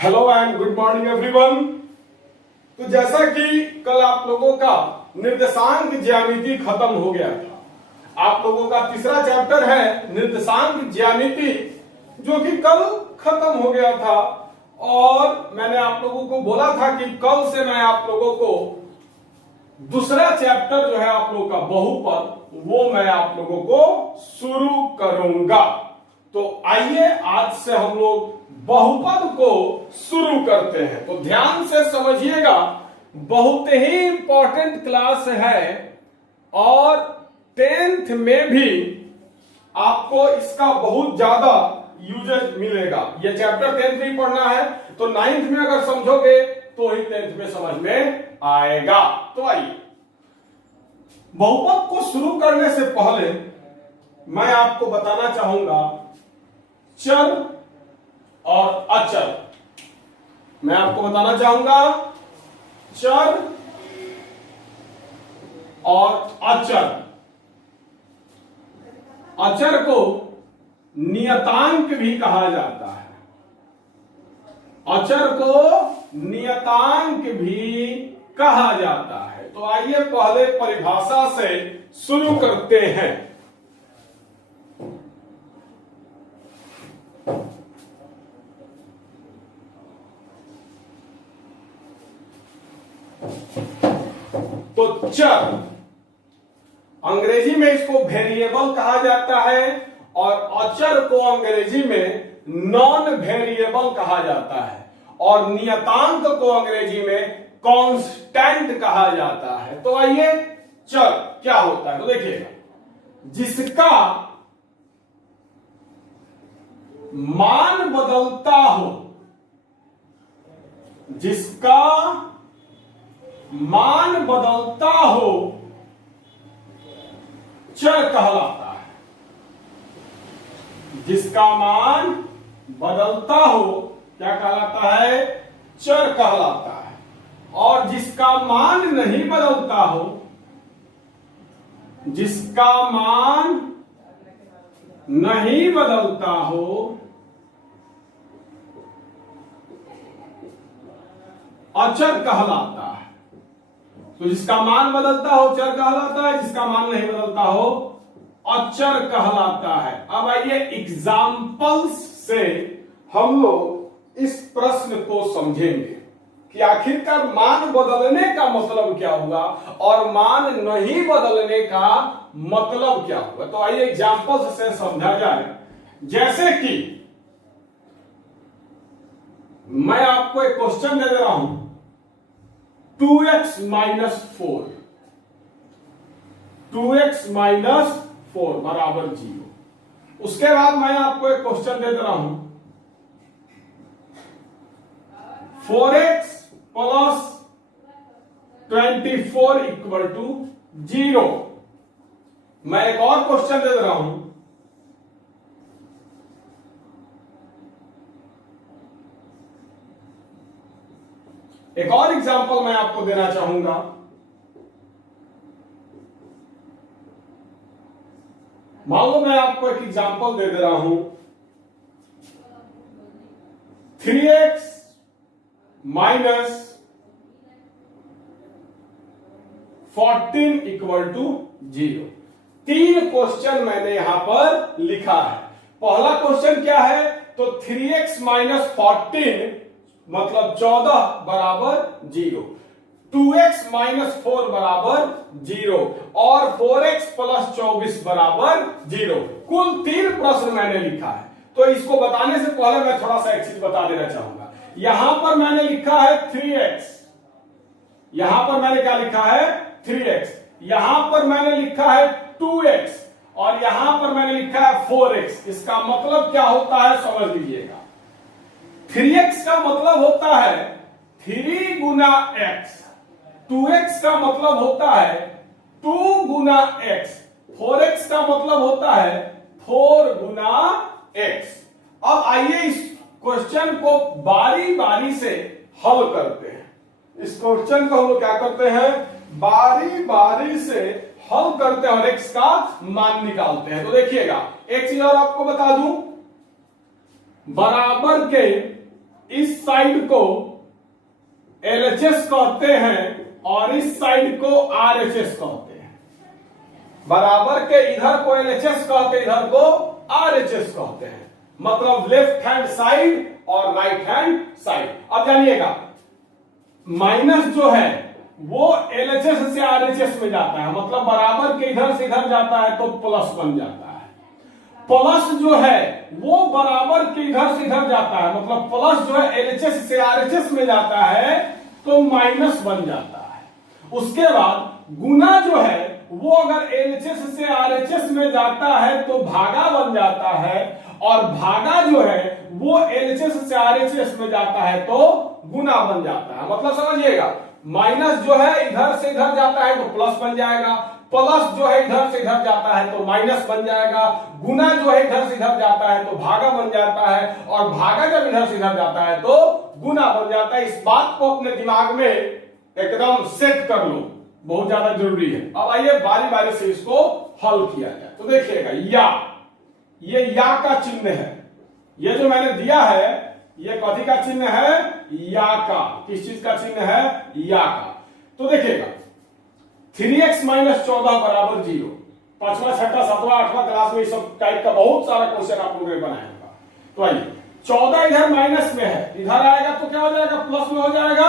Hello and good morning everyone. तो जैसा कि कल आप लोगों का निर्देशांक ज्यामिति खत्म हो गया था, आप लोगों का तीसरा चैप्टर है निर्देशांक ज्यामिति, जो कि कल खत्म हो गया था। और मैंने आप लोगों को बोला था कि कल से मैं आप लोगों को दूसरा चैप्टर जो है आप लोगों का बहुपद, वो मैं आप लोगों को शुरू करूंगा। तो आइए आज से हम लोग बहुपद को शुरू करते हैं। तो ध्यान से समझिएगा, बहुत ही इंपॉर्टेंट क्लास है और 10th में भी आपको इसका बहुत ज्यादा यूजेज मिलेगा। ये चैप्टर 10th में पढ़ना है तो 9th में अगर समझोगे तो ही 10th में समझ में आएगा। तो आइए, बहुपद को शुरू करने से पहले मैं आपको बताना चाहूंगा चर और अचर। मैं आपको बताना चाहूंगा चर और अचर। अचर को नियतांक भी कहा जाता है। अचर को नियतांक भी कहा जाता है। तो आइए पहले परिभाषा से शुरू करते हैं। तो चर, अंग्रेजी में इसको वेरिएबल कहा जाता है और अचर को अंग्रेजी में नॉन वेरिएबल कहा जाता है और नियतांक को अंग्रेजी में कांस्टेंट कहा जाता है। तो आइए, चर क्या होता है तो देखिएगा, जिसका मान बदलता हो, जिसका मान बदलता हो, चर कहलाता है। जिसका मान बदलता हो क्या कहलाता है? चर कहलाता है। और जिसका मान नहीं बदलता हो, जिसका मान नहीं बदलता हो, अचर कहलाता है। तो जिसका मान बदलता हो चर कहलाता है, जिसका मान नहीं बदलता हो अचर कहलाता है। अब आइए एग्जाम्पल्स से हम लोग इस प्रश्न को समझेंगे कि आखिरकार मान बदलने का मतलब क्या हुआ और मान नहीं बदलने का मतलब क्या हुआ। तो आइए एग्जाम्पल्स से समझा जाए। जैसे कि मैं आपको एक क्वेश्चन दे रहा हूं, 2x माइनस 4, 2x माइनस 4 बराबर 0। उसके बाद मैं आपको एक क्वेश्चन दे रहा हूं, 4x प्लस 24 इक्वल टू 0। मैं एक और क्वेश्चन दे रहा हूं, एक और एग्जांपल मैं आपको देना चाहूंगा। मान लो मैं आपको एक एग्जांपल दे रहा हूं, 3x minus 14 equal to 0। 3 question मैंने यहां पर लिखा है। पहला क्वेश्चन क्या है? तो 3x माइनस 14 मतलब 14 बराबर 0, 2x माइनस 4 बराबर 0 और 4x प्लस 24 बराबर 0। कुल 3 प्रश्न मैंने लिखा है। तो इसको बताने से पहले मैं थोड़ा सा एक चीज बता देना चाहूंगा। यहां पर मैंने लिखा है 3x, यहां पर मैंने क्या लिखा है? 3x। यहां पर मैंने लिखा है 2x और यहां पर मैंने लिखा है 4x। इसका मतलब क्या होता है समझ लीजिएगा। 3x का मतलब होता है 3 गुना x, 2x का मतलब होता है 2 गुना x, 4x का मतलब होता है 4 गुना x। अब आइए इस क्वेश्चन को बारी बारी से हल करते हैं। इस क्वेश्चन को हम लोग क्या करते हैं? बारी बारी से हल करते हैं और x का मान निकालते हैं। तो देखिएगा, एक चीज और आपको बता दूं, बराबर के इस साइड को LHS कहते हैं और इस साइड को RHS कहते हैं। बराबर के इधर को LHS कहते हैं, इधर को RHS कहते हैं। मतलब लेफ्ट हैंड साइड और राइट हैंड साइड। अब जानिएगा माइनस जो है वो LHS से RHS में जाता है, मतलब बराबर के इधर से इधर जाता है तो प्लस बन जाता है। प्लस जो है वो बराबर के इधर से इधर जाता है, मतलब प्लस जो है LHS से RHS में जाता है तो माइनस बन जाता है। उसके बाद गुना जो है वो अगर LHS से RHS में जाता है तो भागा बन जाता है, और भागा जो है वो LHS से RHS में जाता है तो गुना बन जाता है। मतलब समझिएगा माइनस जो है इधर से इधर जाता है तो प्लस बन जाएगा, प्लस जो है इधर से इधर जाता है तो माइनस बन जाएगा, गुना जो है इधर से इधर जाता है तो भागा बन जाता है, और भागा जब इधर से इधर जाता है तो गुना बन जाता है। इस बात को अपने दिमाग में एकदम सेट कर लो, बहुत ज्यादा जरूरी है। अब आइए बारी बारी से इसको हल किया जाए। तो देखिएगा ये या का चिन्ह है, ये जो मैंने दिया है ये कथी का चिन्ह है, या का। किस चीज का चिन्ह है, या का। तो देखिएगा 3x माइनस 14 बराबर 0। पांचवा छठा सातवां आठवां क्लास में इस सब टाइप का बहुत सारा क्वेश्चन आप लोगों ने बनाया होगा। तो आइए 14 इधर माइनस में है, इधर आएगा तो क्या हो जाएगा, प्लस में हो जाएगा।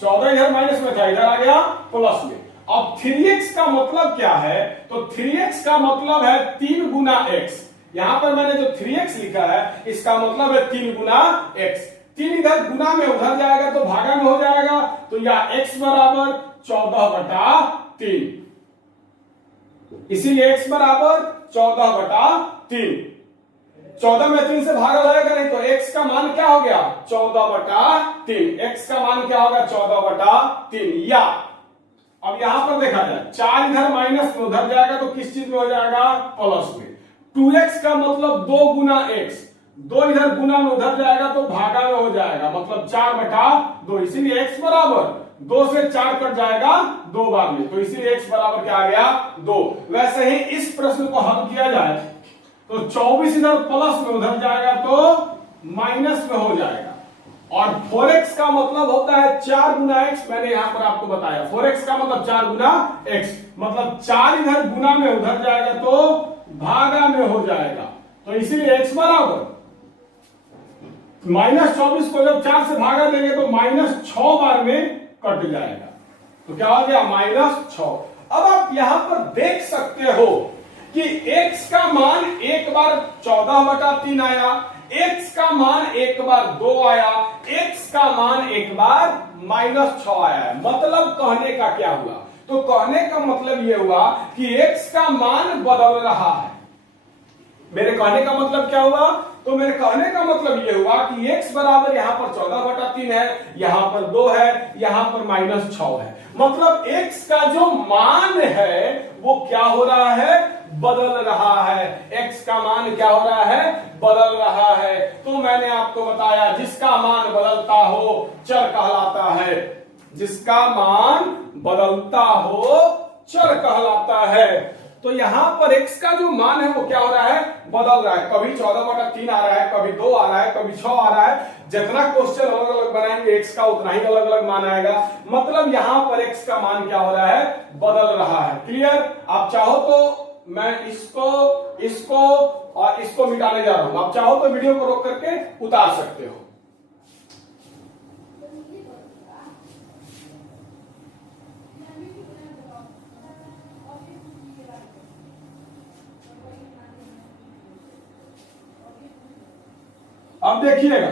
14 इधर माइनस में था, इधर आ गया प्लस में। अब 3x का मतलब क्या है, तो 3x का मतलब है 3 गुना x। यहां पर मैंने जो 3x लिखा है इसका मतलब है 3 गुना x। 3 इधर गुना में उधर जाएगा तो भागा में हो जाएगा, तो या x बराबर 14/3। इसीलिए x बराबर 14/3। 14 में 3 से भागा जाएगा नहीं, तो x का मान क्या हो गया, 14/3। x का मान क्या होगा, 14/3। या अब यहां पर देखा जाए 4 इधर माइनस में उधर जाएगा तो किस चीज में हो जाएगा, प्लस में। 2x का मतलब 2 गुना x, 2 इधर गुना में उधर जाएगा तो भागा में हो जाएगा, मतलब 4/2। इसीलिए x बराबर 2 से 4 कट जाएगा 2 बार में, तो इसीलिए x बराबर क्या आ गया, 2। वैसे ही इस प्रश्न को हल किया जाए तो 24 इधर प्लस में उधर जाएगा तो माइनस में हो जाएगा, और 4x का मतलब होता है 4 गुना x। मैंने यहां पर आपको बताया 4x का मतलब 4 गुना x, मतलब 4 इधर गुना में उधर जाएगा तो भागा में हो जाएगा, तो इसीलिए x बराबर -24 को जब 4 से भागा देंगे तो -6 बार में कट जाएगा, तो क्या हो गया, -6। अब आप यहां पर देख सकते हो कि x का मान एक बार 14/3 आया, x का मान एक बार 2 आया, x का मान एक बार -6 आया है। मतलब कहने का क्या हुआ, तो कहने का मतलब यह हुआ कि x का मान बदल रहा है। मेरे कहने का मतलब क्या हुआ, तो मेरे कहने का मतलब यह हुआ कि x बराबर यहां पर 14/3 है, यहां पर 2 है, यहां पर -6 है। मतलब x का जो मान है वो क्या हो रहा है, बदल रहा है। x का मान क्या हो रहा है, बदल रहा है। तो मैंने आपको बताया जिसका मान बदलता हो चर कहलाता है, जिसका मान बदलता हो चर कहलाता है। तो यहां पर x का जो मान है वो क्या हो रहा है, बदल रहा है। कभी 14/3 आ रहा है, कभी 2 आ रहा है, कभी 6 आ रहा है। जितना क्वेश्चन अलग अलग बनाएंगे x का उतना ही अलग अलग मान आएगा। मतलब यहां पर x का मान क्या हो रहा है, बदल रहा है। क्लियर। आप चाहो तो मैं इसको और इसको मिटाने जा रहा हूं, आप चाहो तो वीडियो को रोक करके उतार सकते हो। अब देखिएगा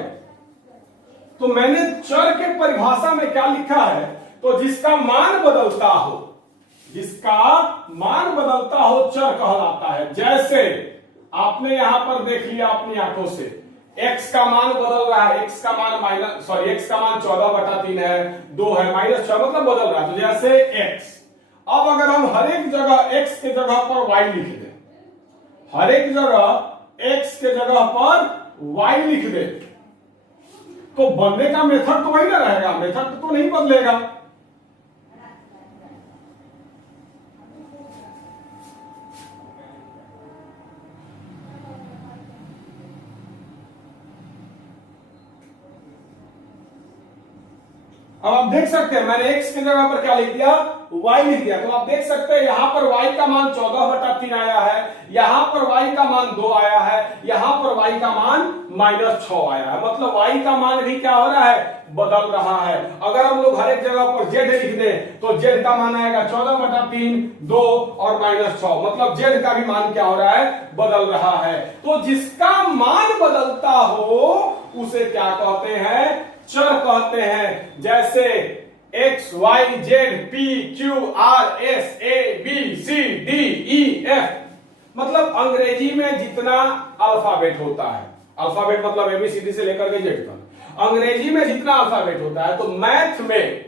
तो मैंने चर के परिभाषा में क्या लिखा है, तो जिसका मान बदलता हो, जिसका मान बदलता हो चर कहलाता है। जैसे आपने यहां पर देख लिया अपनी आंखों से x का मान बदल रहा है, x का मान 14/3 है, 2 है, -6 मतलब बदल रहा है। तो जैसे x, अब अगर हम हर एक जगह x के जगह पर y लिख दें, हर एक जगह x के जगह पर y लिख दे, तो बनने का मेथड तो वही ना रहेगा, मेथड तो नहीं बदलेगा। अब आप देख सकते हैं मैंने x की जगह पर क्या लिख दिया, y लिख दिया। तो आप देख सकते हैं यहां पर y का मान 14/3 आया है, यहां पर y का मान 2 आया है, यहां पर y का मान -6 आया है। मतलब y का मान भी क्या हो रहा है, बदल रहा है। अगर हम लोग हर एक जगह पर z लिख दें तो z का मान आएगा 14/3, 2 और -6। मतलब z का भी मान क्या हो रहा है, बदल रहा है। तो जिसका मान बदलता हो उसे क्या कहते हैं, चर कहते हैं। जैसे x, y, z, p, q, r, s, a, b, c, d, e, f। मतलब अंग्रेजी में जितना अल्फाबेट होता है, अल्फाबेट मतलब एबीसीडी से लेकर के जेड तक, अंग्रेजी में जितना अल्फाबेट होता है, तो मैथ में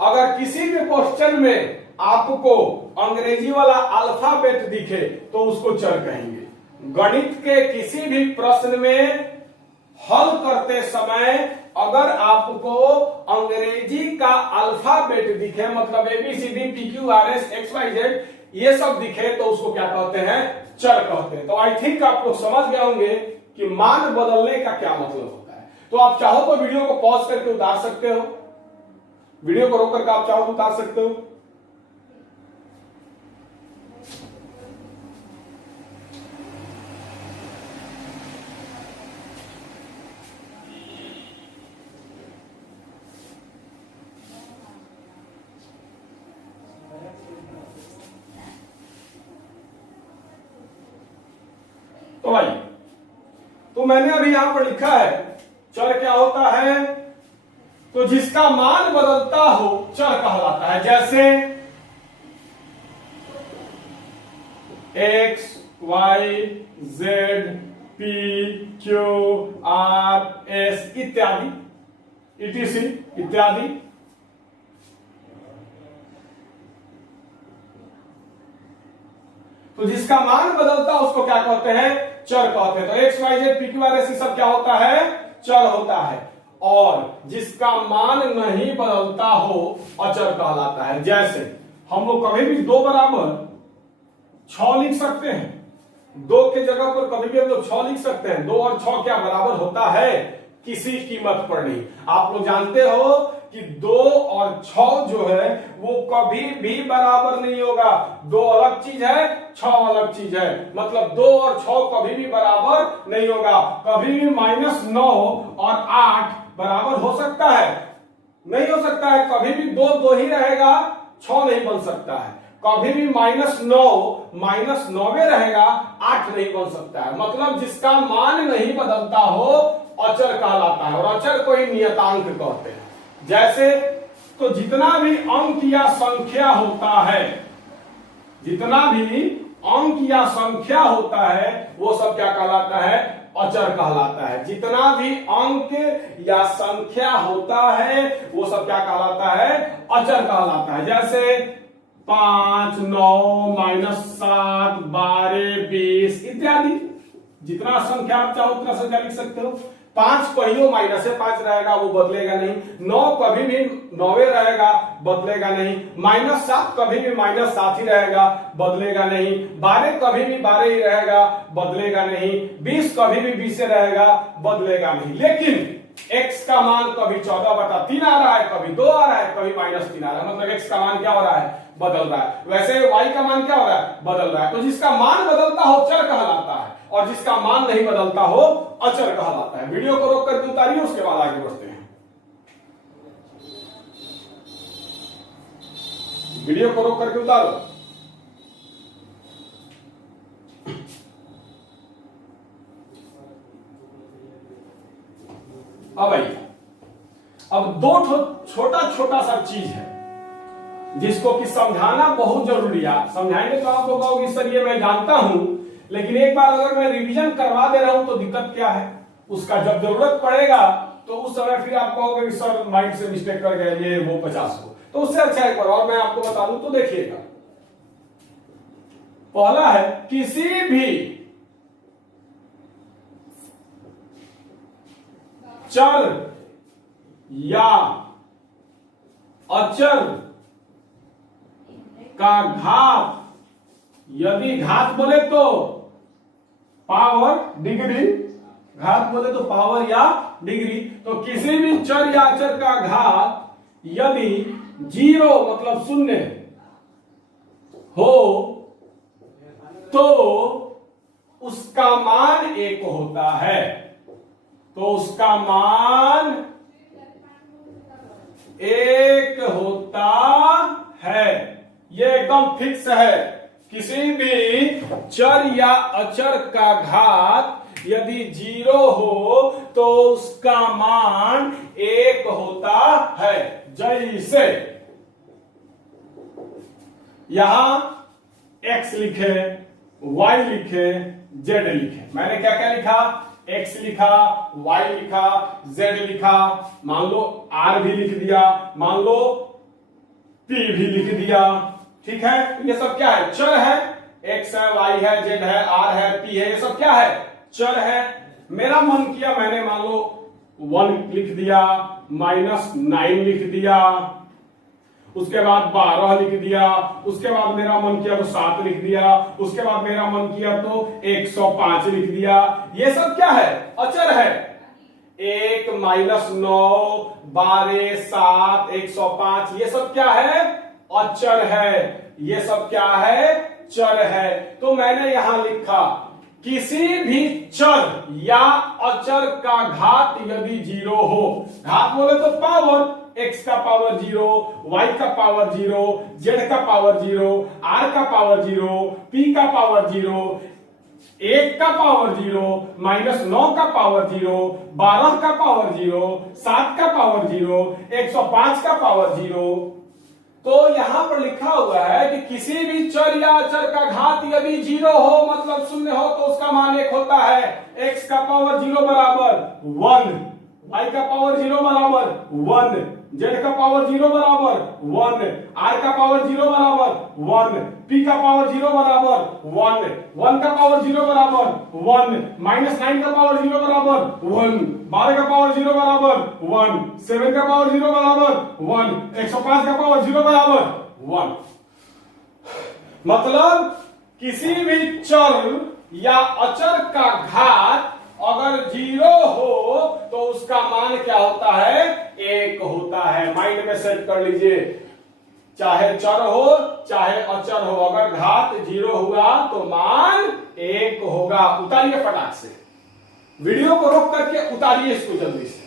अगर किसी भी क्वेश्चन में आपको अंग्रेजी वाला अल्फाबेट दिखे तो उसको चर कहेंगे। गणित के किसी भी प्रश्न में हल करते समय अगर आपको अंग्रेजी का अल्फाबेट दिखे, मतलब A B C D P Q R S X Y Z ये सब दिखे, तो उसको क्या कहते हैं, चर कहते हैं। तो आई थिंक आप लोग समझ गए होंगे कि मान बदलने का क्या मतलब होता है। तो आप चाहो तो वीडियो को पॉज करके उतार सकते हो, वीडियो को रोक करके आप चाहो तो उतार सकते हो। तो भाई, तो मैंने अभी यहां पर लिखा है चर क्या होता है, तो जिसका मान बदलता हो चर कहलाता है। जैसे x, y, z, p, q, r, s इत्यादि, etc इत्यादि। तो जिसका मान बदलता है उसको क्या कहते हैं, चर कहते हैं। तो X Y Z P Q R S सब क्या होता है, चर होता है। और जिसका मान नहीं बदलता हो अचर कहलाता है। जैसे हम लोग कभी भी 2 बराबर 6 लिख सकते हैं, 2 के जगह पर कभी भी हम लोग 6 लिख सकते हैं। 2 और 6 क्या बराबर होता है, किसी कीमत पर नहीं। आप लोग जानते हो कि 2 और 6 जो है वो कभी भी बराबर नहीं होगा। 2 अलग चीज है, 6 अलग चीज है। मतलब 2 और 6 कभी भी बराबर नहीं होगा। कभी भी -9 और 8 बराबर हो सकता है, नहीं हो सकता है। कभी भी 2 2 ही रहेगा, 6 नहीं बन सकता है। कभी भी -9 रहेगा, 8 नहीं बन सकता है। मतलब जिसका मान नहीं बदलता हो अचर कहलाता है। और अचर को ही नियतांक कहते हैं। जैसे तो जितना भी अंक या संख्या होता है, जितना भी अंक या संख्या होता है वो सब क्या कहलाता है, अचर कहलाता है। जितना भी अंक या संख्या होता है वो सब क्या कहलाता है, अचर कहलाता है। जैसे 5, 9, -7, 12, 20 इत्यादि। जितना संख्या आप चाहो उतना संख्या लिख सकते हो। 5 पहियों -5 रहेगा, वो बदलेगा नहीं। 9 कभी भी 9 रहेगा, बदलेगा नहीं। -7 कभी भी -7 ही रहेगा, बदलेगा नहीं। 12 कभी भी 12 ही रहेगा, बदलेगा नहीं। 20 कभी भी 20 रहेगा, बदलेगा नहीं। लेकिन x का मान कभी 14/3 आ रहा है, कभी 2 आ रहा है, कभी -3 आ रहा है। मतलब x का मान क्या हो रहा है, बदल रहा है। वैसे y का मान क्या हो रहा है, बदल रहा है। तो जिसका मान बदलता हो चर कहलाता है, और जिसका मान नहीं बदलता हो अचर कहलाता है। वीडियो को रोक करके उतारिए, उसके बाद आगे बढ़ते हैं। वीडियो को रोक करके उतारो। अब आइए, अब 2 छोटा छोटा सा चीज है जिसको कि समझाना बहुत जरूरी है। समझाएंगे तो आप लोग कहोगे सर ये मैं जानता हूं, लेकिन एक बार अगर मैं रिवीजन करवा दे रहा हूं तो दिक्कत क्या है, उसका जब जरूरत पड़ेगा तो उस समय फिर आप कहोगे कि सर माइंड से मिस्टेक कर गए, ये वो 50 को। तो उससे अच्छा एक बार और मैं आपको बता दूं तो देखिएगा। पहला है, किसी भी चर या अचर का घात, यदि घात बोले तो पावर डिग्री, घात बोले तो पावर या डिग्री, तो किसी भी चर या अचर का घात यदि 0 मतलब शून्य हो तो उसका मान 1 होता है। तो उसका मान 1 होता है। ये एकदम फिक्स है। किसी भी चर या अचर का घात यदि 0 हो तो उसका मान 1 होता है। जैसे यहां x लिखे, y लिखे, z लिखे। मैंने क्या क्या लिखा? x लिखा, y लिखा, z लिखा, मान लो r भी लिख दिया, मान लो p भी लिख दिया। ठीक है, ये सब क्या है? चर है। x है, y है, z है, r है, p है, ये सब क्या है? चर है। मेरा मन किया मैंने मान लो 1 लिख दिया, -9 लिख दिया, उसके बाद 12 लिख दिया, उसके बाद मेरा मन किया तो 7 लिख दिया, उसके बाद मेरा मन किया तो 105 लिख दिया। ये सब क्या है? अचर है। 1 -9 12 7 105 ये सब क्या है? अचर है। ये सब क्या है? चर है। तो मैंने यहां लिखा किसी भी चर या अचर का घात यदि 0 हो, घात बोले तो पावर, x का पावर 0, y का पावर 0, z का पावर 0, r का पावर 0, p का पावर 0, 1 का पावर 0, -9 का पावर 0, 12 का पावर 0, 7 का पावर 0, 105 का पावर 0। तो यहां पर लिखा हुआ है कि किसी भी चर या अचर का घात यदि 0 हो मतलब शून्य हो तो उसका मान 1 होता है। x का पावर 0 बराबर 1, y का पावर 0 बराबर 1, z का पावर 0 बराबर 1, r का पावर 0 बराबर 1, p का पावर 0 बराबर 1, 1 का पावर 0 बराबर 1, -9 का पावर 0 बराबर 1, 12 का पावर 0 बराबर 1, 7 का पावर 0 बराबर 1, 105 का पावर 0 बराबर 1। मतलब किसी भी चर या अचर का घात अगर 0 हो तो उसका मान क्या होता है? 1 होता है। माइंड में सेट कर लीजिए, चाहे चर हो चाहे अचर हो, अगर घात 0 हुआ तो मान 1 होगा। उतारिए फटाक से, वीडियो को रोक करके उतारिए इसको जल्दी से।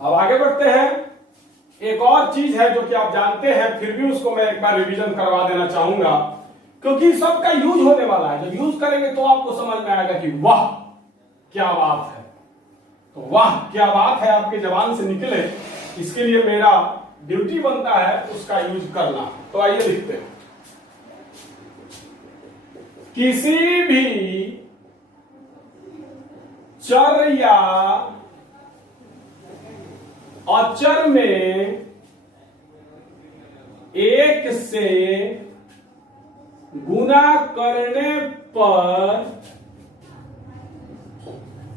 अब आगे बढ़ते हैं। एक और चीज है जो कि आप जानते हैं, फिर भी उसको मैं एक बार रिवीजन करवा देना चाहूंगा, क्योंकि सबका यूज होने वाला है। जब यूज करेंगे तो आपको समझ में आएगा कि वाह क्या बात है। तो वाह क्या बात है आपके जबान से निकले, इसके लिए मेरा ड्यूटी बनता है उसका यूज करना। तो आइए लिखते हैं, किसी भी चर या अचर में 1 से गुना करने पर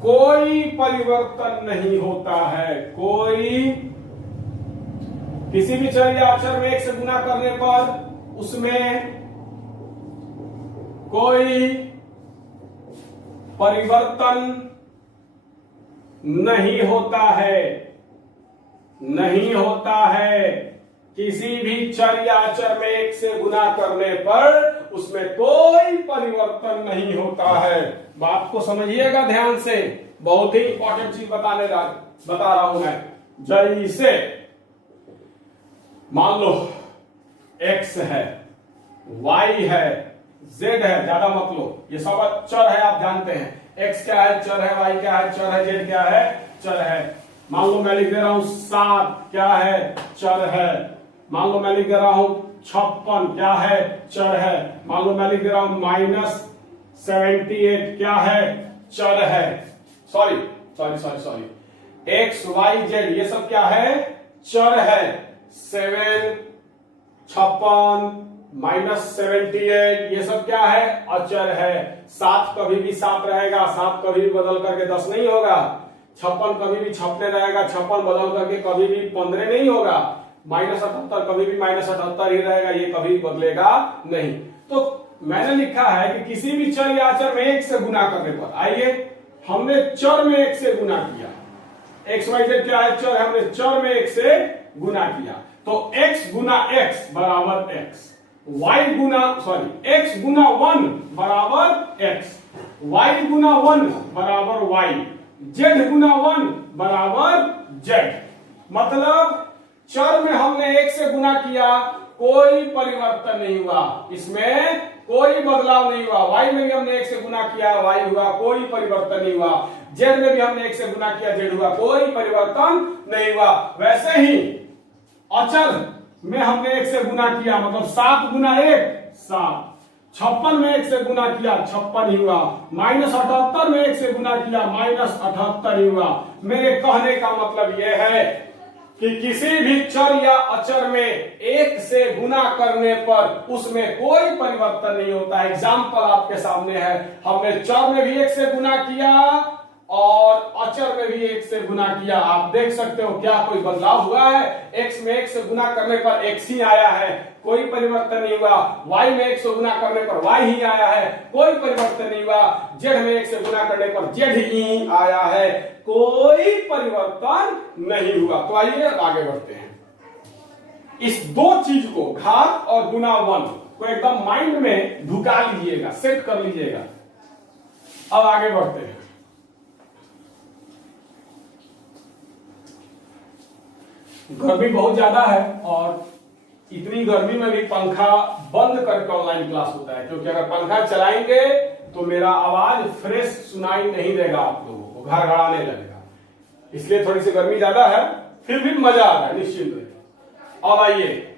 कोई परिवर्तन नहीं होता है। किसी भी चर या अचर में 1 से गुना करने पर उसमें कोई परिवर्तन नहीं होता है। किसी भी चर या अचर में 1 से गुना करने पर उसमें कोई परिवर्तन नहीं होता है। बात को समझिएगा ध्यान से, बहुत ही इंपॉर्टेंट चीज बता रहा हूं मैं। जैसे मान लो x है, y है, z है, ज्यादा मत लो, ये सब चर है आप जानते हैं। x क्या है? चर है। y क्या है? चर है। z क्या है? चर है। मान लो मैं लिख दे रहा हूं 7 क्या है? चर है। मान लो मैं लिख दे रहा हूं 56 क्या है? चर है। मान लो मैं लिख दे रहा हूं -78 क्या है? चर है। सॉरी x y z ये सब क्या है? चर है। 7 56 -78 ये सब क्या है? अचर है। 7 कभी भी 7 रहेगा, 7 कभी भी बदल करके 10 नहीं होगा। 56 कभी भी 56 रहेगा, 56 बदल करके कभी भी 15 नहीं होगा, -78 कभी भी -78 ही रहेगा, ये कभी बदलेगा नहीं। तो मैंने लिखा है कि किसी भी चर या अचर में 1 से गुना करने पर, आइए हमने चर में 1 से गुना किया, एक्स वाई जेड क्या है, चर है, हमने चर में 1 से गुना किया, तो x गुना x बराबर x, y गुना x गुना 1 बराबर x, y गुना 1 बराबर y, z गुना 1 बराबर z। मतलब चर में हमने 1 से गुना किया, कोई परिवर्तन नहीं हुआ, इसमें कोई बदलाव नहीं हुआ। y में भी हमने 1 से गुना किया, y हुआ, कोई परिवर्तन नहीं हुआ। z में भी हमने 1 से गुना किया, z हुआ, कोई परिवर्तन नहीं हुआ। वैसे ही अचर में हमने 1 से गुना किया, मतलब 7 गुना 1 7, 56 में 1 से गुना किया, 56 ही हुआ, -78 में 1 से गुना किया, -78 ही हुआ। मेरे कहने का मतलब यह है कि किसी भी चर या अचर में 1 से गुना करने पर उसमें कोई परिवर्तन नहीं होता। एग्जाम्पल आपके सामने है, हमने चर में भी 1 से गुना किया और अचर में भी 1 से गुना किया। आप देख सकते हो क्या कोई बदलाव हुआ है? x में 1 से गुना करने पर x ही आया है, कोई परिवर्तन नहीं हुआ। y में 1 से गुना करने पर y ही आया है, कोई परिवर्तन नहीं हुआ। z में 1 से गुना करने पर z ही आया है, कोई परिवर्तन नहीं हुआ। तो आइए आगे बढ़ते हैं। इस दो चीज को, घात और गुना 1 को एकदम माइंड में ढुका लीजिएगा, सेट कर लीजिएगा। अब आगे बढ़ते हैं। गर्मी बहुत ज्यादा है और इतनी गर्मी में भी पंखा बंद करके ऑनलाइन क्लास होता है, क्योंकि अगर पंखा चलाएंगे तो मेरा आवाज फ्रेश सुनाई नहीं देगा, आप लोगों को घरघराने लगेगा। इसलिए थोड़ी सी गर्मी ज्यादा है, फिर भी मजा आ रहा है, निश्चिंत रहिए। अब आइए,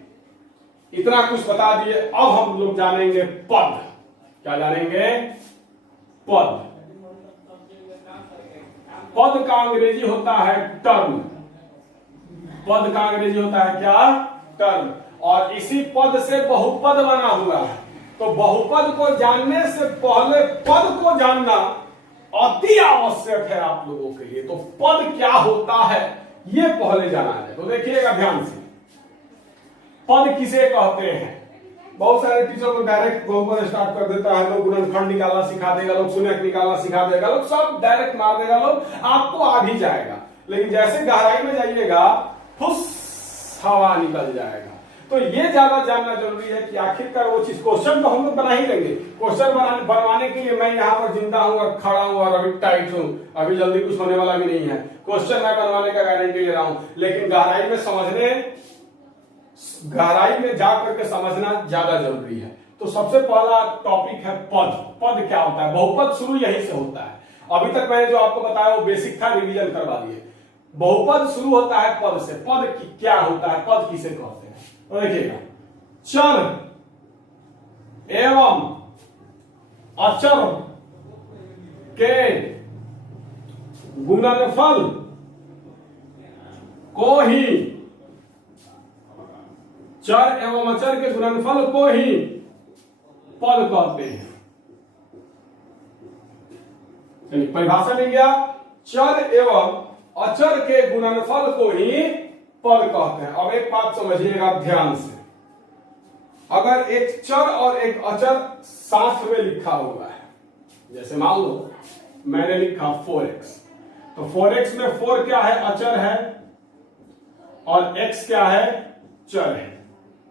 इतना कुछ बता दिए, अब हम लोग जानेंगे पद। क्या जानेंगे? पद। पद का अंग्रेजी होता है टर्म। पद का अंग्रेजी होता है क्या? टर्म। और इसी पद से बहुपद बना हुआ है। तो बहुपद को जानने से पहले पद को जानना अति आवश्यक है आप लोगों के लिए। तो पद क्या होता है ये पहले जाना है। तो देखिएगा ध्यान से, पद किसे कहते हैं? बहुत सारे टीचर लोग डायरेक्ट बहुपद स्टार्ट कर देता है, लोग गुणनखंड निकालना सिखा देगा, लोग शून्यक निकालना सिखा देगा, लोग सब डायरेक्ट मार देगा, लोग आपको आ भी जाएगा। लेकिन जैसे गहराई में जाइएगा फुस हवा निकल जाएगा। तो ये ज्यादा जानना जरूरी है कि आखिरकार वो चीज, क्वेश्चन तो हम लोग बना ही लेंगे। क्वेश्चन बनवाने के लिए मैं यहाँ पर जिंदा हूँ और खड़ा हूँ और अभी टाइट हूँ, अभी जल्दी कुछ होने वाला भी नहीं है। क्वेश्चन मैं बनवाने का गारंटी ले रहा हूँ, लेकिन गहराई में समझने, गहराई में जा करके समझना ज्यादा जरूरी है। तो सबसे पहला टॉपिक है पद। पद क्या होता है? बहुपद शुरू यही से होता है। अभी तक मैंने जो आपको बताया वो बेसिक था, रिवीजन करवा दिए। बहुपद शुरू होता है पद से। पद क्या होता है? पद किसे कहते हैं? तो देखिएगा, चर एवं अचर के गुणनफल को ही, चर एवं अचर के गुणनफल को ही पद कहते हैं। परिभाषा मिल गया, चर एवं अचर के गुणनफल को ही पद कहते हैं। अब एक बात समझिएगा ध्यान से, अगर एक चर और एक अचर साथ में लिखा हुआ है, जैसे मान लो मैंने लिखा 4x, तो 4x में 4 क्या है? अचर है, और x क्या है? चर है।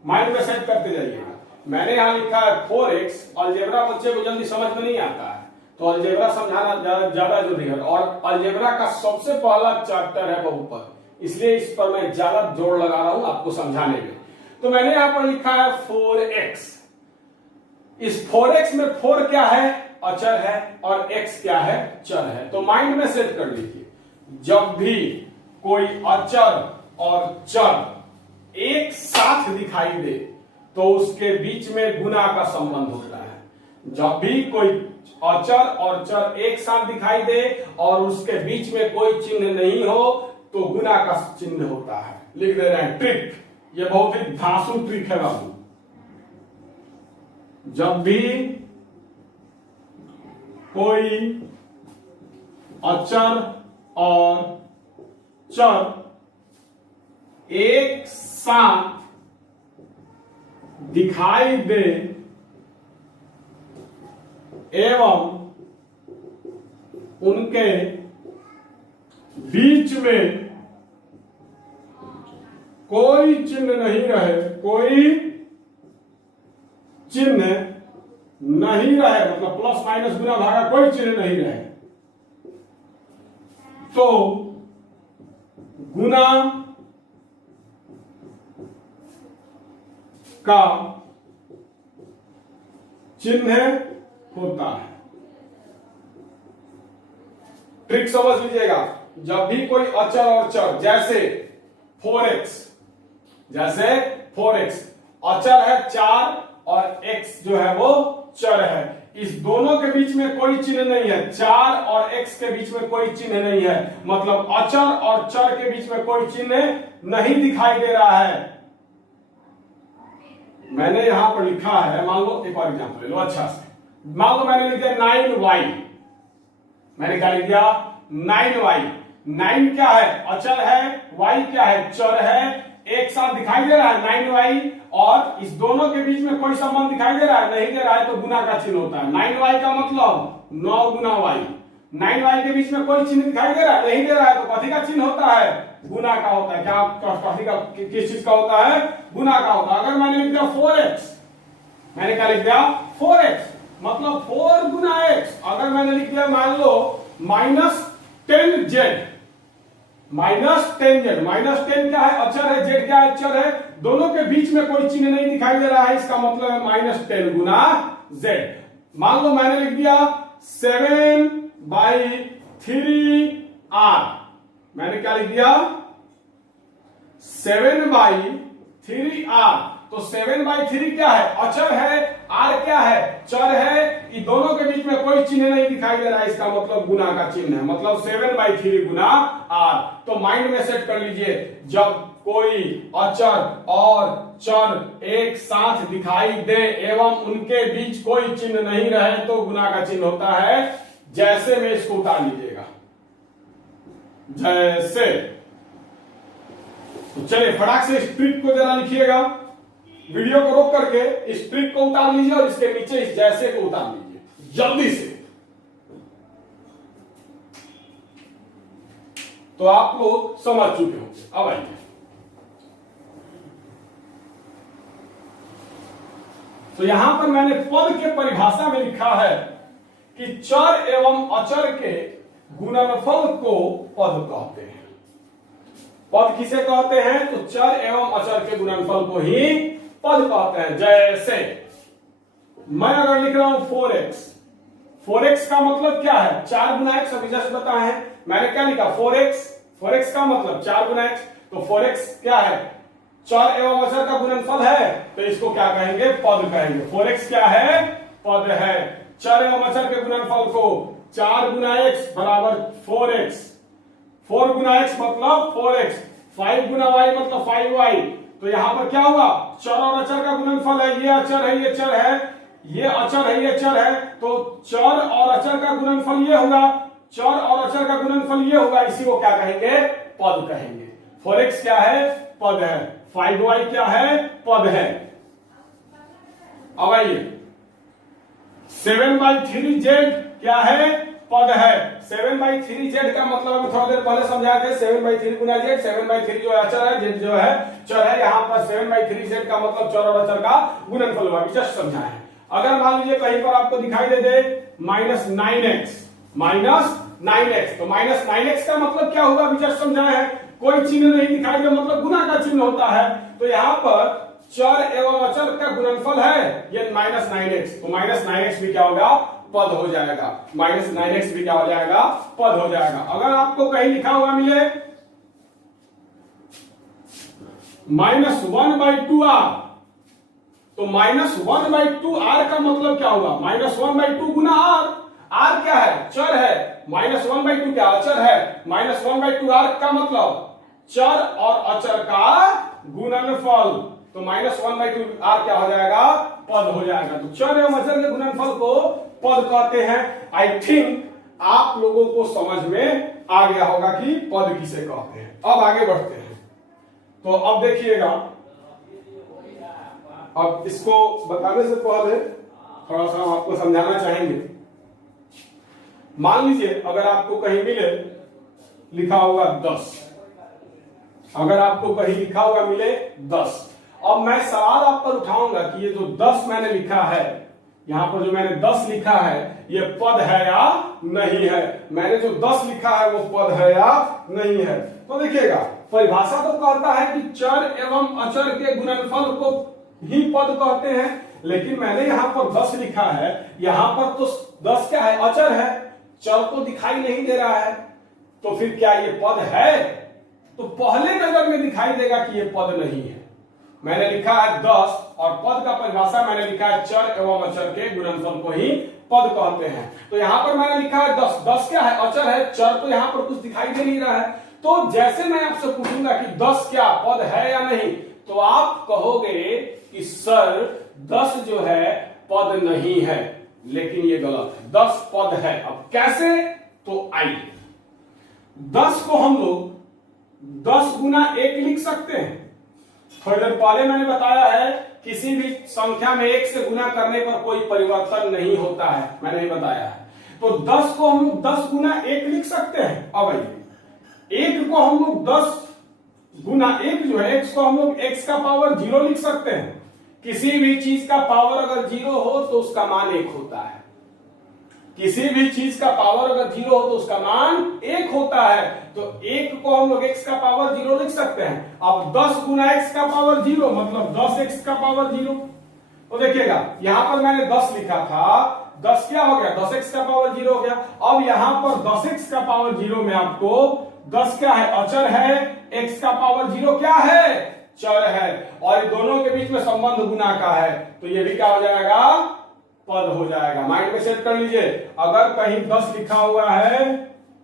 माइंड में सेट करते जाइएगा। मैंने यहां लिखा है 4x, अलजेब्रा बच्चे को जल्दी समझ में नहीं आता है, तो अलजेब्रा समझाना ज्यादा जरूरी है। और अलजेब्रा का सबसे पहला चैप्टर है बहुपद, इसलिए इस पर मैं ज्यादा जोर लगा रहा हूं आपको समझाने में। तो मैंने यहां पर लिखा है 4x। इस 4x में 4 क्या है? अचर है, और x क्या है? चर है। तो माइंड में सेट कर लीजिए, जब भी कोई अचर और चर एक साथ दिखाई दे तो उसके बीच में गुना का संबंध होता है। जब भी कोई अचर और चर एक साथ दिखाई दे और उसके बीच में कोई चिन्ह नहीं हो तो गुना का चिन्ह होता है। लिख दे रहे हैं ट्रिक, ये बहुत ही धांसू ट्रिक है बाबू। जब भी कोई अचर और चर एक साथ दिखाई दे एवं उनके बीच में कोई चिन्ह नहीं रहे, कोई चिन्ह नहीं रहे, मतलब प्लस माइनस गुना भागा कोई चिन्ह नहीं रहे, तो गुना का चिन्ह होता है। ट्रिक समझ लीजिएगा, जब भी कोई अचर और चर, जैसे 4x, जैसे 4x अचर है 4 और x जो है वो चर है, इस दोनों के बीच में कोई चिन्ह नहीं है, 4 और x के बीच में कोई चिन्ह नहीं है, मतलब अचर और चर के बीच में कोई चिन्ह नहीं दिखाई दे रहा है। मैंने यहां पर लिखा है, मान लो एक और एग्जांपल ले लो अच्छा से, मान लो मैंने लिख दिया 9y, मैंने क्या लिख दिया 9y, 9 क्या है अचर है, y क्या है चर है, एक साथ दिखाई दे रहा है 9y, और इस दोनों के बीच में कोई संबंध दिखाई दे रहा है, नहीं दे रहा है, तो गुना का चिन्ह होता है। 9y का मतलब 9 गुना y, 9y के बीच में कोई चिन्ह दिखाई दे रहा है, नहीं दे रहा है, तो कथी का चिन्ह होता है, गुना का होता है। क्या कथी का, किस चीज का होता है, गुना का होता है। अगर मैंने लिख दिया 4x, मैंने क्या लिख दिया 4x, मतलब 4 गुना x, अगर मैंने लिख दिया मान लो -10z, -10z, -10 क्या है अचर है, z क्या है चर है, दोनों के बीच में कोई चिन्ह नहीं दिखाई दे रहा है, इसका मतलब है -10 गुना z। मान लो मैंने लिख दिया 7/3r, मैंने क्या लिख दिया 7/3r, तो 7/3 क्या है अचर है, r क्या है चर है, इन दोनों के बीच में कोई चिन्ह नहीं दिखाई दे रहा है, इसका मतलब गुना का चिन्ह है, मतलब 7/3 गुना r। तो माइंड में सेट कर लीजिए, जब कोई अचर और चर एक साथ दिखाई दे एवं उनके बीच कोई चिन्ह नहीं रहे, तो गुना का चिन्ह होता है। जैसे में इसको उतार लीजिएगा, जैसे, तो चलिए फटाक से इस ट्रिक को जरा लिखिएगा, वीडियो को रोक करके इस ट्रिक को उतार लीजिए और इसके नीचे इस जैसे को उतार लीजिए जल्दी से, तो आप लोग समझ चुके होंगे। अब आइए, तो यहां पर मैंने पद के परिभाषा में लिखा है कि चर एवं अचर के गुणनफल को पद कहते हैं। पद किसे कहते हैं, तो चर एवं अचर के गुणनफल को ही पद कहते हैं। जैसे मैं अगर लिख रहा हूं 4x, 4x का मतलब क्या है 4 गुना x, अभी जस्ट बताए हैं, मैंने क्या लिखा 4x, 4x का मतलब 4 गुना x, तो 4x क्या है चर एवं अचर का गुणनफल है, तो इसको क्या कहेंगे पद कहेंगे। 4x क्या है पद है, चर एवं अचर के गुणनफल को 4 गुना x बराबर 4x, 4 गुना x मतलब 4x, 5 गुना y मतलब 5y, तो यहां पर क्या हुआ चर और अचर का गुणनफल है, ये अचर है ये चर है, ये अचर है ये चर है, तो चर और अचर का गुणनफल ये होगा, चर और अचर का गुणनफल ये होगा, इसी को क्या कहेंगे पद कहेंगे। 4x क्या है पद है, 5y क्या है पद है। अब आइए 7/3z क्या है पद है, 7/3z का मतलब अभी थोड़ी देर पहले समझाए थे, 7/3 गुना z, 7/3 जो अचर है, z जो है चर है, यहाँ पर 7/3z का मतलब चर और अचर का गुणनफल हुआ, जस्ट समझाए हैं। अगर मान लीजिए कहीं पर आपको दिखाई दे दे -9x, तो -9x का मतलब क्या होगा, अभी जस्ट समझाए हैं, कोई चिन्ह नहीं दिखाई दे मतलब गुना का चिन्ह होता है, तो यहाँ पर चर एवं अचर का गुणनफल है ये -9x, तो -9x भी क्या होगा पद हो जाएगा, -9x भी क्या हो जाएगा पद हो जाएगा। अगर आपको कहीं लिखा हुआ मिले -1/2r, तो -1/2r का मतलब क्या होगा -1/2 गुना r, r क्या है चर है, -1/2 क्या अचर है, -1/2r का मतलब चर और अचर का गुणनफल, तो -1/2r क्या हो जाएगा पद हो जाएगा। तो चर एवं अचर के गुणनफल को पद कहते हैं। आई थिंक आप लोगों को समझ में आ गया होगा कि पद किसे कहते हैं। अब आगे बढ़ते हैं। तो अब देखिएगा, अब इसको बताने से पहले थोड़ा सा हम आपको समझाना चाहेंगे। मान लीजिए अगर आपको कहीं मिले लिखा होगा 10, अगर आपको कहीं लिखा हुआ मिले 10, अब मैं सवाल आप पर उठाऊंगा कि ये जो 10 मैंने लिखा है, यहां पर जो मैंने 10 लिखा है, ये पद है या नहीं है। मैंने जो 10 लिखा है वो पद है या नहीं है। तो देखिएगा, परिभाषा तो कहता है कि चर एवं अचर के गुणनफल को ही पद कहते हैं, लेकिन मैंने यहां पर 10 लिखा है, यहां पर तो 10 क्या है, अचर है, चर तो दिखाई नहीं दे रहा है, तो फिर क्या ये पद है? तो पहले नजर में दिखाई देगा कि ये पद नहीं है। मैंने लिखा है 10 और पद का परिभाषा मैंने लिखा है चर एवं अचर के गुणनफल को ही पद कहते हैं। तो यहां पर मैंने लिखा है 10, 10 क्या है, अचर है, चर तो यहां पर कुछ दिखाई दे नहीं रहा है। तो जैसे मैं आपसे पूछूंगा कि 10 क्या पद है या नहीं, तो आप कहोगे कि सर 10 जो है पद नहीं है, लेकिन ये गलत है, 10 पद है। अब कैसे? तो आइए 10 को हम लोग 10 गुना 1 लिख सकते हैं। थोड़ी देर पहले मैंने बताया है किसी भी संख्या में 1 से गुना करने पर कोई परिवर्तन नहीं होता है, मैंने बताया है। तो 10 को हम लोग 10 गुना 1 लिख सकते हैं। अब आइए 1 को हम लोग 10 गुना 1 जो है, x को हम लोग x का पावर 0 लिख सकते हैं। किसी भी चीज का पावर अगर 0 हो तो उसका मान 1 होता है। किसी भी चीज का पावर अगर 0 हो तो उसका मान 1 होता है। तो 1 को हम लोग x का पावर 0 लिख सकते हैं। अब 10 गुना x का पावर 0 मतलब 10x का पावर 0। तो देखिएगा, यहां पर मैंने 10 लिखा था, 10 क्या हो गया, 10x का पावर 0 हो गया। अब यहां पर 10x का पावर 0 में आपको 10 क्या है, अचर है, x का पावर 0 क्या है, चर है, और दोनों के बीच में संबंध गुना का है, तो ये भी क्या हो जाएगा, पद हो जाएगा। माइंड में सेट कर लीजिए। अगर कहीं 10 लिखा हुआ है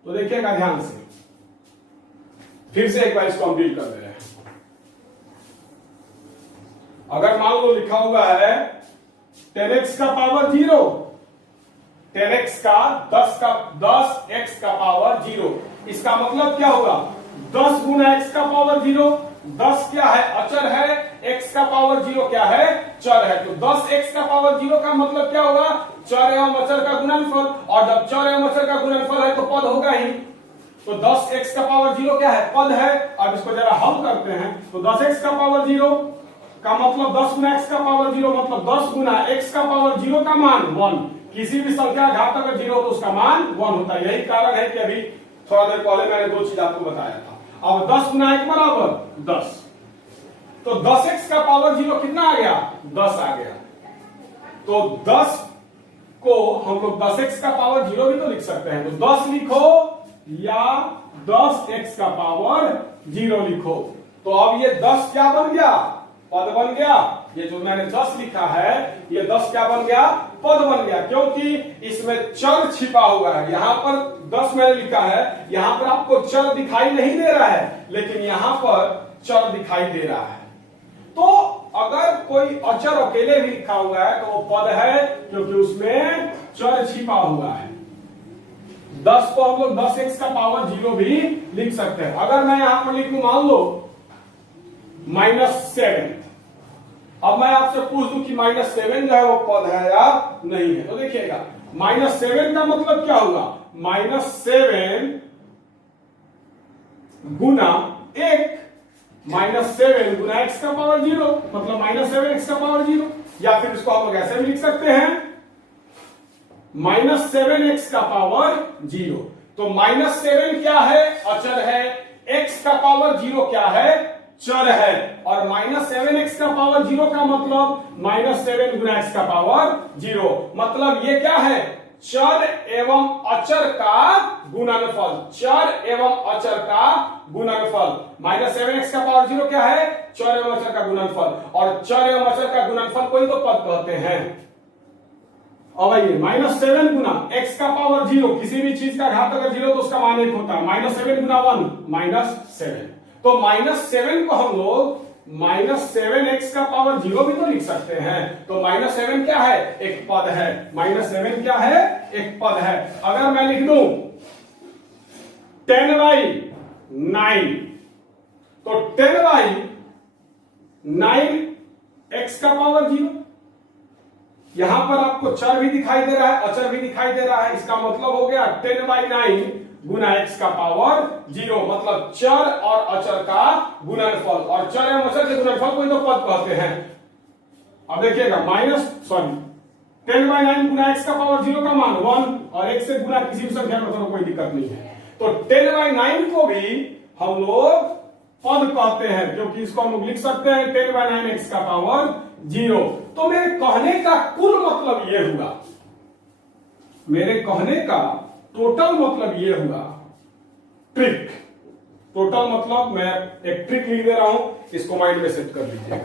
तो देखिएगा ध्यान से, फिर से एक बार इसको कंप्लीट कर दे रहे हैं। अगर मान लो लिखा हुआ है 10x का पावर 0, 10x का 10x का पावर 0, इसका मतलब क्या होगा, 10 गुना x का पावर 0, 10 क्या है, अचर है, x का पावर 0 क्या है, चर है। तो 10x का पावर 0 का मतलब क्या होगा, चर एवं अचर का गुणनफल, और जब चर एवं अचर का गुणनफल है तो पद होगा ही। तो 10x का पावर 0 क्या है, पद है। अब इसको जरा हल करते हैं, तो 10x का पावर 0 का मतलब 10 गुना x का पावर 0 मतलब 10 गुना x का पावर 0 का मान 1। किसी भी संख्या घात अगर 0 तो उसका मान 1 होता है। यही कारण है कि अभी थोड़ा देर पहले मैंने 2 चीज आपको बताया था। अब 10 गुना 1 बराबर 10, तो 10x का पावर 0 कितना आ गया, 10 आ गया। तो 10 को हम लोग 10x का पावर 0 भी तो लिख सकते हैं। तो 10 लिखो या 10x का पावर 0 लिखो। तो अब ये 10 क्या बन गया, पद बन गया। ये जो मैंने 10 लिखा है, ये 10 क्या बन गया, पद बन गया, क्योंकि इसमें चर छिपा हुआ है। यहां पर 10 मैंने लिखा है, यहां पर आपको चर दिखाई नहीं दे रहा है, लेकिन यहां पर चर दिखाई दे रहा है। तो अगर कोई अचर अकेले भी लिखा हुआ है तो वो पद है, क्योंकि उसमें चर छिपा हुआ है। 10 को हम लोग 10x का पावर 0 भी लिख सकते हैं। अगर मैं यहां पर लिख लूं, मान लो -7, अब मैं आपसे पूछ दूं कि -7 जो है वो पद है या नहीं है। तो देखिएगा, -7 का मतलब क्या होगा, -7 गुना 1, -7 गुना x का पावर 0 मतलब -7x का पावर 0, या फिर इसको हम लोग ऐसे भी लिख सकते हैं -7x का पावर 0। तो -7 क्या है, अचर है, x का पावर 0 क्या है, चर है, और -7x का पावर 0 का मतलब -7 गुना x का पावर 0, मतलब ये क्या है, चर एवं अचर का गुणनफल, चर एवं अचर का गुणनफल। -7x का पावर 0 क्या है, चर एवं अचर का गुणनफल, और चर एवं अचर का गुणनफल को ही तो पद कहते हैं। अब आइए, -7 गुना x का पावर 0, किसी भी चीज का घात अगर 0 तो उसका मान 1 होता है। -7 गुना 1 -7, तो -7 को हम लोग -7x का पावर 0 भी तो लिख सकते हैं। तो -7 क्या है? एक पद है। -7 क्या है? एक पद है। अगर मैं लिख दूं 10/9, तो 10/9 x का पावर 0। यहां पर आपको चर भी दिखाई दे रहा है, अचर भी दिखाई दे रहा है। इसका मतलब हो गया 10/9 गुना x का पावर 0, मतलब चर और अचर का गुणनफल। और चर एवं अचर के गुणनफल को ही तो पद कहते हैं। अब देखिएगा 10/9 गुना x का पावर 0 का मान 1, और x से गुना किसी भी संख्या में तो कोई दिक्कत नहीं है। तो 10/9 को भी हम लोग पद कहते हैं, क्योंकि इसको हम लोग लिख सकते हैं 10/9 x का पावर 0। तो मेरे कहने का कुल मतलब यह हुआ, मेरे कहने का टोटल मतलब यह हुआ, ट्रिक। टोटल मतलब मैं एक ट्रिक लिख दे रहा हूं, इसको माइंड में सेट कर लीजिएगा।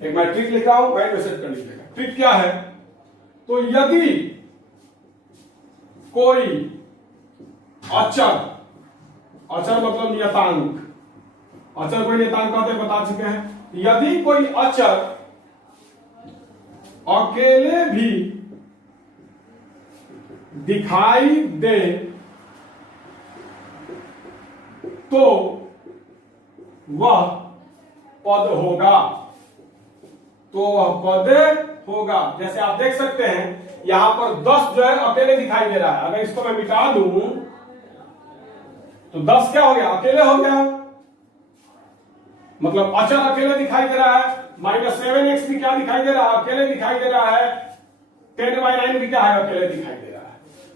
एक मैं ट्रिक लिख रहा हूं, माइंड में सेट कर लीजिएगा। ट्रिक क्या है? तो यदि कोई अचर, अचर मतलब नियतांक, अचर कोई नियतांक कहते हैं, बता चुके हैं। यदि कोई अचर अकेले भी दिखाई दे तो वह पद होगा, तो वह पद होगा। जैसे आप देख सकते हैं यहां पर 10 जो है अकेले दिखाई दे रहा है। अगर इसको मैं मिटा दूं तो 10 क्या हो गया? अकेले हो गया, मतलब अचर अकेले दिखाई दे रहा है। -7x भी क्या दिखाई दे रहा है? अकेले दिखाई दे रहा है। 10/9 भी क्या है? अकेले दिखाई दे रहा है।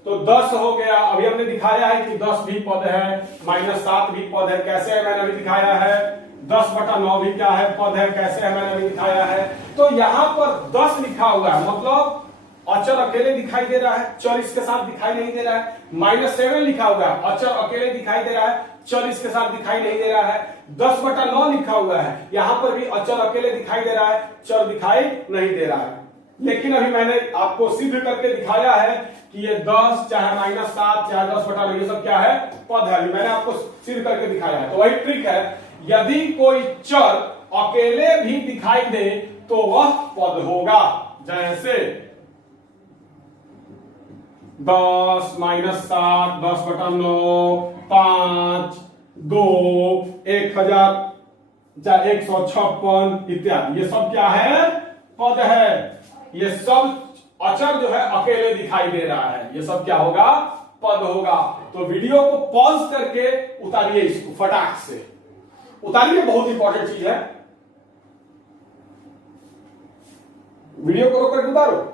तो 10 हो गया। अभी हमने दिखाया है कि 10 भी पद है, -7 भी पद है। कैसे है? मैंने अभी दिखाया है। 10/9 भी क्या है? पद है। कैसे है? मैंने अभी दिखाया है। तो यहां पर 10 लिखा हुआ है, मतलब अचर अकेले दिखाई दे रहा है, चर इसके साथ दिखाई नहीं दे रहा है। -7 लिखा हुआ है, अचर अकेले दिखाई दे रहा है, चर इसके साथ दिखाई नहीं दे रहा है। 10/9 लिखा हुआ है, यहां पर भी अचर अकेले दिखाई दे रहा है, चर दिखाई नहीं दे रहा है। लेकिन अभी मैंने आपको सिद्ध करके दिखाया है कि ये 10 चाहे -7 चाहे 10/9 ये सब क्या है? पद है। मैंने आपको सिद्ध करके दिखाया है। तो वही ट्रिक है, यदि कोई चर अकेले भी दिखाई दे तो वह पद होगा। जैसे 10 -7 10/9 5 2 1000 156 इत्यादि, ये सब क्या है? पद है। ये सब अचर जो है अकेले दिखाई दे रहा है, ये सब क्या होगा? पद होगा। तो वीडियो को पॉज करके उतारिए, इसको फटाक से उतारिए, बहुत इंपॉर्टेंट चीज है। वीडियो को रोक करके उतारो।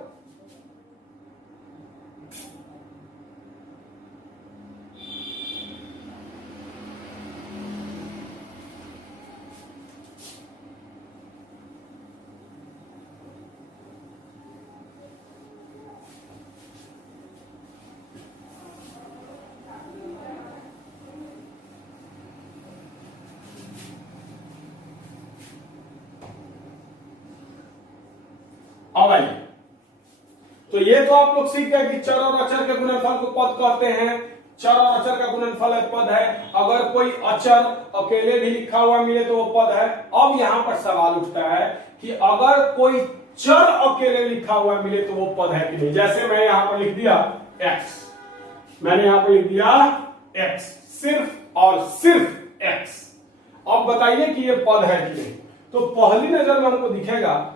अब आइए, तो ये तो आप लोग सीख गए कि चर और अचर के गुणनफल को पद कहते हैं। चर और अचर का गुणनफल है, पद है। अगर कोई अचर अकेले भी लिखा हुआ मिले तो वो पद है। अब यहां पर सवाल उठता है कि अगर कोई चर अकेले लिखा हुआ मिले तो वो पद है कि नहीं। जैसे मैं यहां पर लिख दिया x, मैंने यहां पर लिख दिया x, सिर्फ और सिर्फ x। अब बताइए कि ये पद है कि नहीं। तो पहली नजर में हमको दिखेगा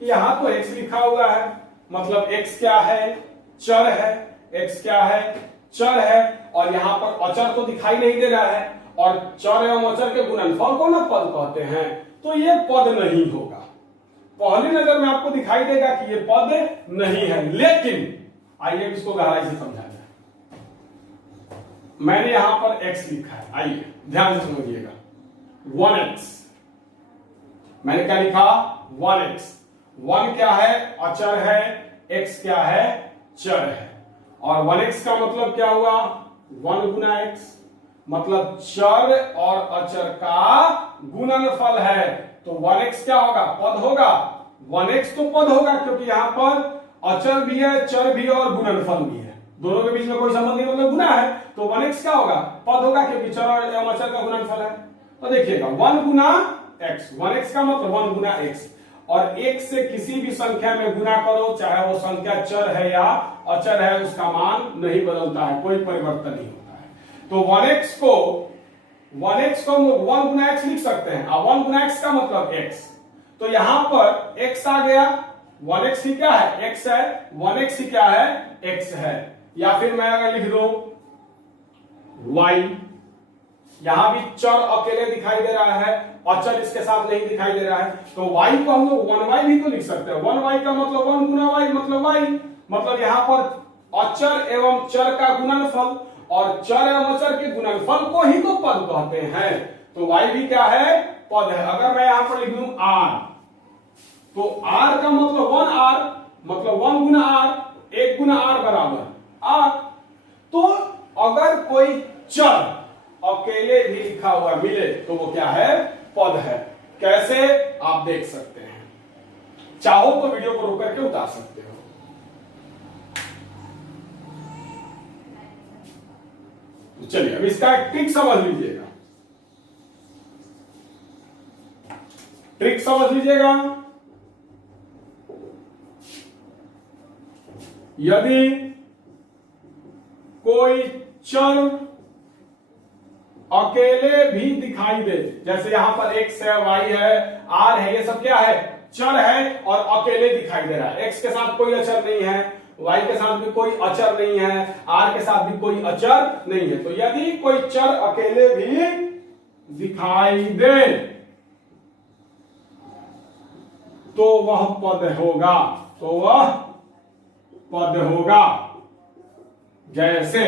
कि यहां तो x लिखा हुआ है, मतलब x क्या है? चर है। x क्या है? चर है। और यहां पर अचर तो दिखाई नहीं दे रहा है, और चर एवं अचर के गुणनफल को ना पद कहते हैं, तो ये पद नहीं होगा। पहली नजर में आपको दिखाई देगा कि ये पद नहीं है। लेकिन आइए इसको गहराई से समझा जाए। मैंने यहां पर x लिखा है, आइए ध्यान से समझिएगा। 1x, मैंने क्या लिखा? 1x। 1 क्या है? अचर है। x क्या है? चर है। और 1x का मतलब क्या हुआ? 1 गुना x, मतलब चर और अचर का गुणनफल है। तो 1x क्या होगा? पद होगा। 1x तो पद होगा, क्योंकि यहां पर अचर भी है, चर भी है और गुणनफल भी है। दोनों के बीच में कोई संबंध नहीं, मतलब गुना है, तो 1x क्या होगा, पद होगा, क्योंकि चर और अचर का गुणनफल है। तो देखिएगा 1 गुना x, 1x का मतलब 1 गुना x, और x से किसी भी संख्या में गुना करो, चाहे वो संख्या चर है या अचर है, उसका मान नहीं बदलता है, कोई परिवर्तन नहीं होता है। तो 1x को हम लोग 1 गुना x लिख सकते हैं, और 1 गुना x का मतलब x, तो यहां पर x आ गया, 1x ही क्या है, x है, 1x ही क्या है, x है। या फिर मैं अगर लिख दूं y, यहां भी चर अकेले दिखाई दे रहा है, अचर इसके साथ नहीं दिखाई दे रहा है, तो y को हम लोग 1y भी तो लिख सकते हैं। 1y का मतलब 1 गुना y मतलब y, मतलब यहां पर अचर एवं चर का गुणनफल, और चर एवं अचर के गुणनफल को ही तो पद कहते हैं, तो y भी क्या है, पद है। अगर मैं यहां पर लिख दूं r, तो r का मतलब 1r, मतलब 1 गुना r, 1 गुना r बराबर r। तो अगर कोई चर अकेले भी लिखा हुआ मिले तो वो क्या है, पद है। कैसे, आप देख सकते हैं, चाहो तो वीडियो को रोक करके उतार सकते हो। तो चलिए अब इसका एक ट्रिक समझ लीजिएगा, ट्रिक समझ लीजिएगा। यदि कोई चर अकेले भी दिखाई दे, जैसे यहां पर x है, y है, r है, ये सब क्या है, चर है और अकेले दिखाई दे रहा है। x के साथ कोई अचर नहीं है, y के साथ भी कोई अचर नहीं है, r के साथ भी कोई अचर नहीं है, तो यदि कोई चर अकेले भी दिखाई दे तो वह पद होगा, तो वह पद होगा। जैसे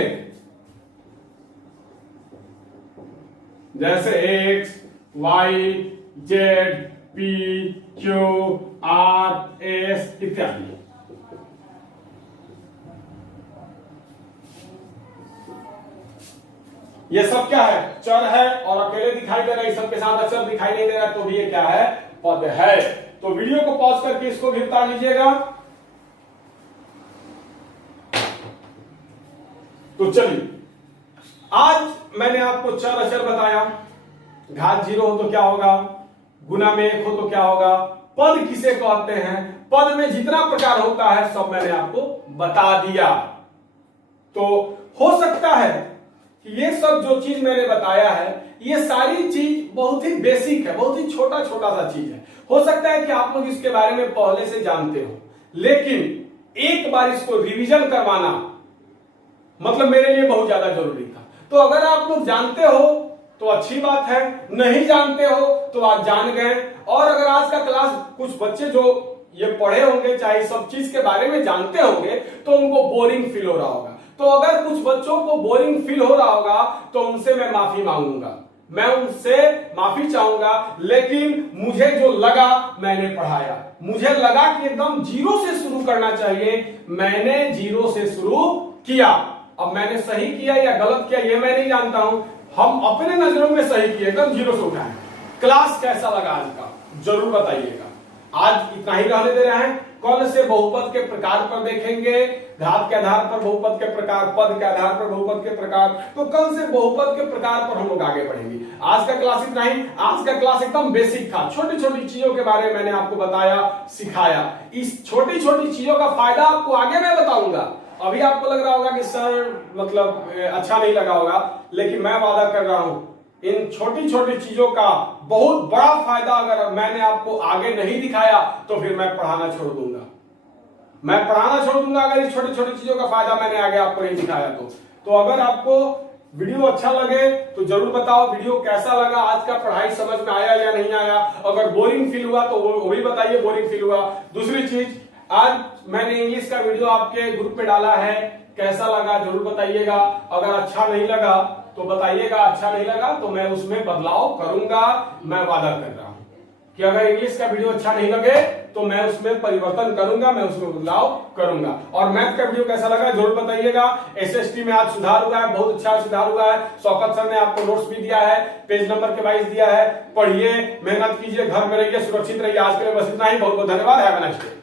x, y, z, p, q, r, s इत्यादि। ये सब क्या है, चर है और अकेले दिखाई दे रहा है, सबके साथ अचर दिखाई नहीं दे रहा, तो भी ये क्या है, पद है। तो वीडियो को पॉज करके इसको भी उतार लीजिएगा। तो चलिए, आज मैंने आपको चर अचर बताया, घात 0 हो तो क्या होगा, गुना में 1 हो तो क्या होगा, पद किसे कहते हैं, पद में जितना प्रकार होता है सब मैंने आपको बता दिया। तो हो सकता है कि ये सब जो चीज मैंने बताया है, ये सारी चीज बहुत ही बेसिक है, बहुत ही छोटा छोटा सा चीज है। हो सकता है कि आप लोग इसके बारे में पहले से जानते हो, लेकिन एक बार इसको रिवीजन करवाना मतलब मेरे लिए बहुत ज्यादा जरूरी था। तो अगर आप लोग जानते हो तो अच्छी बात है, नहीं जानते हो तो आज जान गए। और अगर आज का क्लास कुछ बच्चे जो ये पढ़े होंगे, चाहे सब चीज के बारे में जानते होंगे, तो उनको बोरिंग फील हो रहा होगा। तो अगर कुछ बच्चों को बोरिंग फील हो रहा होगा तो उनसे मैं माफी मांगूंगा, मैं उनसे माफी चाहूंगा। लेकिन मुझे जो लगा मैंने पढ़ाया, मुझे लगा कि एकदम 0 से शुरू करना चाहिए, मैंने 0 से शुरू किया। अब मैंने सही किया या गलत किया ये मैं नहीं जानता हूं, हम अपने नजरों में सही किए, एकदम 0 से उठाए। क्लास कैसा लगा आज का जरूर बताइएगा। आज इतना ही रहने दे रहे हैं, कल से बहुपद के प्रकार पर देखेंगे, घात के आधार पर बहुपद के प्रकार, पद के आधार पर बहुपद के प्रकार। तो कल से बहुपद के प्रकार पर हम लोग आगे बढ़ेंगे। आज का क्लास इतना ही। आज का क्लास एकदम बेसिक था, छोटी छोटी चीजों के बारे में मैंने आपको बताया, सिखाया। इस छोटी छोटी चीजों का फायदा आपको आगे मैं बताऊंगा। अभी आपको लग रहा होगा कि सर मतलब अच्छा नहीं लगा होगा, लेकिन मैं वादा कर रहा हूं इन छोटी छोटी चीजों का बहुत बड़ा फायदा अगर मैंने आपको आगे नहीं दिखाया तो फिर मैं पढ़ाना छोड़ दूंगा। मैं पढ़ाना छोड़ दूंगा अगर इस छोटी छोटी चीजों का फायदा मैंने आगे आपको नहीं दिखाया तो अगर आपको वीडियो अच्छा लगे तो जरूर बताओ वीडियो कैसा लगा, आज का पढ़ाई समझ में आया या नहीं आया। अगर बोरिंग फील हुआ तो वो भी बताइए बोरिंग फील हुआ। दूसरी चीज, आज मैंने इंग्लिश का वीडियो आपके ग्रुप में डाला है, कैसा लगा जरूर बताइएगा। अगर अच्छा नहीं लगा तो बताइएगा, अच्छा नहीं लगा तो मैं उसमें बदलाव करूंगा। मैं वादा कर रहा हूं कि अगर इंग्लिश का वीडियो अच्छा नहीं लगे तो मैं उसमें परिवर्तन करूंगा, मैं उसमें बदलाव करूंगा। और मैथ का वीडियो कैसा लगा जरूर बताइएगा। एसएसटी में आज सुधार हुआ है, बहुत अच्छा सुधार हुआ है। शौकत सर ने आपको नोट्स भी दिया है, पेज नंबर के वाइज दिया है। पढ़िए, मेहनत कीजिए, घर में रहिए, सुरक्षित रहिए। आज के लिए बस इतना ही। बहुत बहुत धन्यवाद। Have a nice day.